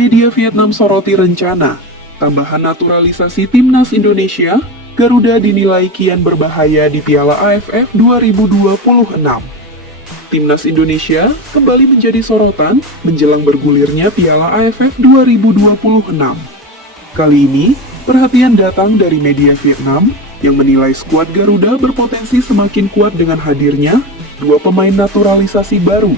Media Vietnam soroti rencana tambahan naturalisasi timnas Indonesia. Garuda dinilai kian berbahaya di Piala AFF 2026. Timnas Indonesia kembali menjadi sorotan menjelang bergulirnya Piala AFF 2026. Kali ini, perhatian datang dari media Vietnam yang menilai skuad Garuda berpotensi semakin kuat dengan hadirnya dua pemain naturalisasi baru.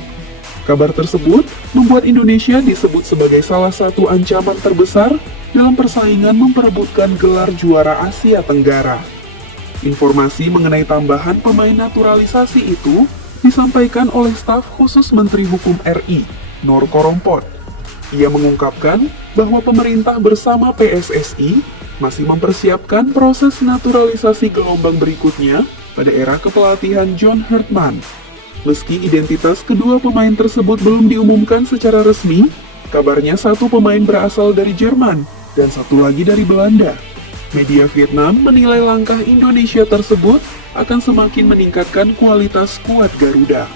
Kabar tersebut membuat Indonesia disebut sebagai salah satu ancaman terbesar dalam persaingan memperebutkan gelar juara Asia Tenggara. Informasi mengenai tambahan pemain naturalisasi itu disampaikan oleh staf khusus Menteri Hukum RI, Nor Korompot. Ia mengungkapkan bahwa pemerintah bersama PSSI masih mempersiapkan proses naturalisasi gelombang berikutnya pada era kepelatihan John Herdman. Meski identitas kedua pemain tersebut belum diumumkan secara resmi, kabarnya satu pemain berasal dari Jerman dan satu lagi dari Belanda. Media Vietnam menilai langkah Indonesia tersebut akan semakin meningkatkan kualitas skuad Garuda.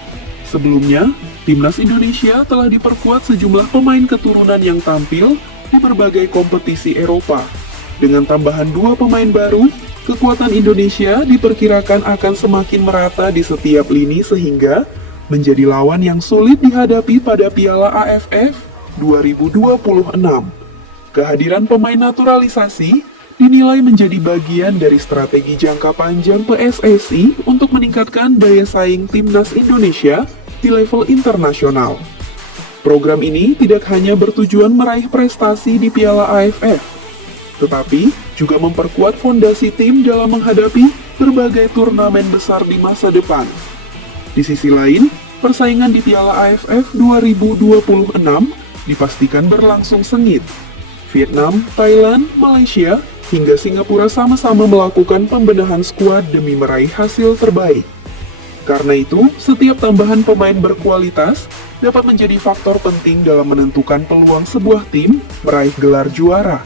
Sebelumnya, timnas Indonesia telah diperkuat sejumlah pemain keturunan yang tampil di berbagai kompetisi Eropa. Dengan tambahan dua pemain baru, kekuatan Indonesia diperkirakan akan semakin merata di setiap lini sehingga menjadi lawan yang sulit dihadapi pada Piala AFF 2026. Kehadiran pemain naturalisasi dinilai menjadi bagian dari strategi jangka panjang PSSI untuk meningkatkan daya saing timnas Indonesia di level internasional. Program ini tidak hanya bertujuan meraih prestasi di Piala AFF, tetapi juga memperkuat fondasi tim dalam menghadapi berbagai turnamen besar di masa depan. Di sisi lain, persaingan di Piala AFF 2026 dipastikan berlangsung sengit. Vietnam, Thailand, Malaysia, hingga Singapura sama-sama melakukan pembenahan skuad demi meraih hasil terbaik. Karena itu, setiap tambahan pemain berkualitas dapat menjadi faktor penting dalam menentukan peluang sebuah tim meraih gelar juara.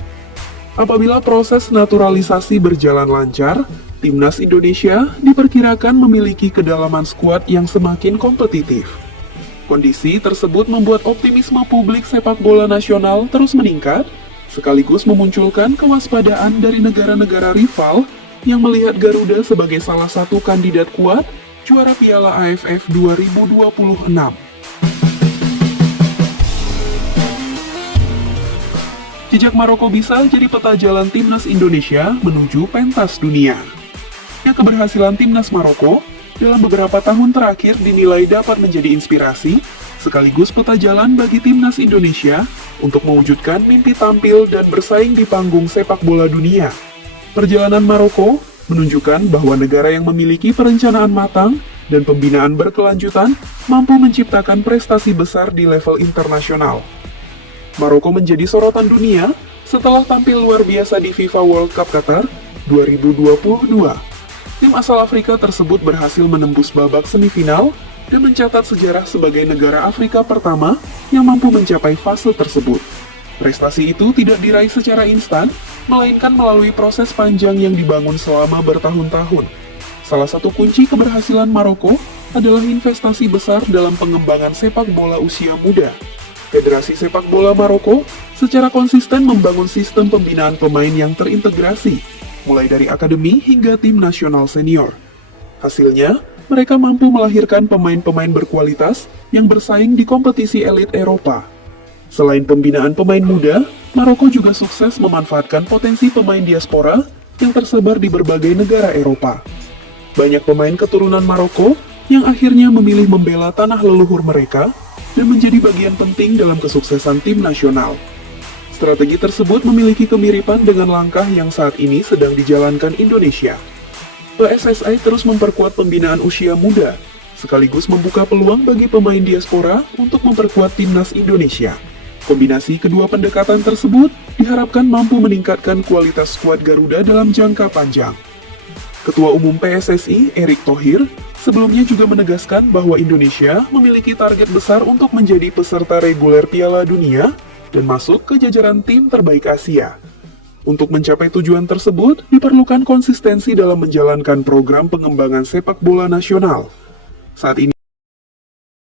Apabila proses naturalisasi berjalan lancar, timnas Indonesia diperkirakan memiliki kedalaman skuad yang semakin kompetitif. Kondisi tersebut membuat optimisme publik sepak bola nasional terus meningkat, sekaligus memunculkan kewaspadaan dari negara-negara rival yang melihat Garuda sebagai salah satu kandidat kuat juara Piala AFF 2026. Jejak Maroko bisa jadi peta jalan timnas Indonesia menuju pentas dunia. Keberhasilan timnas Maroko dalam beberapa tahun terakhir dinilai dapat menjadi inspirasi, sekaligus peta jalan bagi timnas Indonesia untuk mewujudkan mimpi tampil dan bersaing di panggung sepak bola dunia. Perjalanan Maroko menunjukkan bahwa negara yang memiliki perencanaan matang dan pembinaan berkelanjutan mampu menciptakan prestasi besar di level internasional. Maroko menjadi sorotan dunia setelah tampil luar biasa di FIFA World Cup Qatar 2022. Tim asal Afrika tersebut berhasil menembus babak semifinal dan mencatat sejarah sebagai negara Afrika pertama yang mampu mencapai fase tersebut. Prestasi itu tidak diraih secara instan, melainkan melalui proses panjang yang dibangun selama bertahun-tahun. Salah satu kunci keberhasilan Maroko adalah investasi besar dalam pengembangan sepak bola usia muda. Federasi Sepak Bola Maroko secara konsisten membangun sistem pembinaan pemain yang terintegrasi, mulai dari akademi hingga tim nasional senior. Hasilnya, mereka mampu melahirkan pemain-pemain berkualitas yang bersaing di kompetisi elit Eropa. Selain pembinaan pemain muda, Maroko juga sukses memanfaatkan potensi pemain diaspora yang tersebar di berbagai negara Eropa. Banyak pemain keturunan Maroko yang akhirnya memilih membela tanah leluhur mereka dan menjadi bagian penting dalam kesuksesan tim nasional. Strategi tersebut memiliki kemiripan dengan langkah yang saat ini sedang dijalankan Indonesia. PSSI terus memperkuat pembinaan usia muda, sekaligus membuka peluang bagi pemain diaspora untuk memperkuat timnas Indonesia. Kombinasi kedua pendekatan tersebut diharapkan mampu meningkatkan kualitas skuad Garuda dalam jangka panjang. Ketua Umum PSSI, Erick Thohir, sebelumnya juga menegaskan bahwa Indonesia memiliki target besar untuk menjadi peserta reguler Piala Dunia dan masuk ke jajaran tim terbaik Asia. Untuk mencapai tujuan tersebut, diperlukan konsistensi dalam menjalankan program pengembangan sepak bola nasional. Saat ini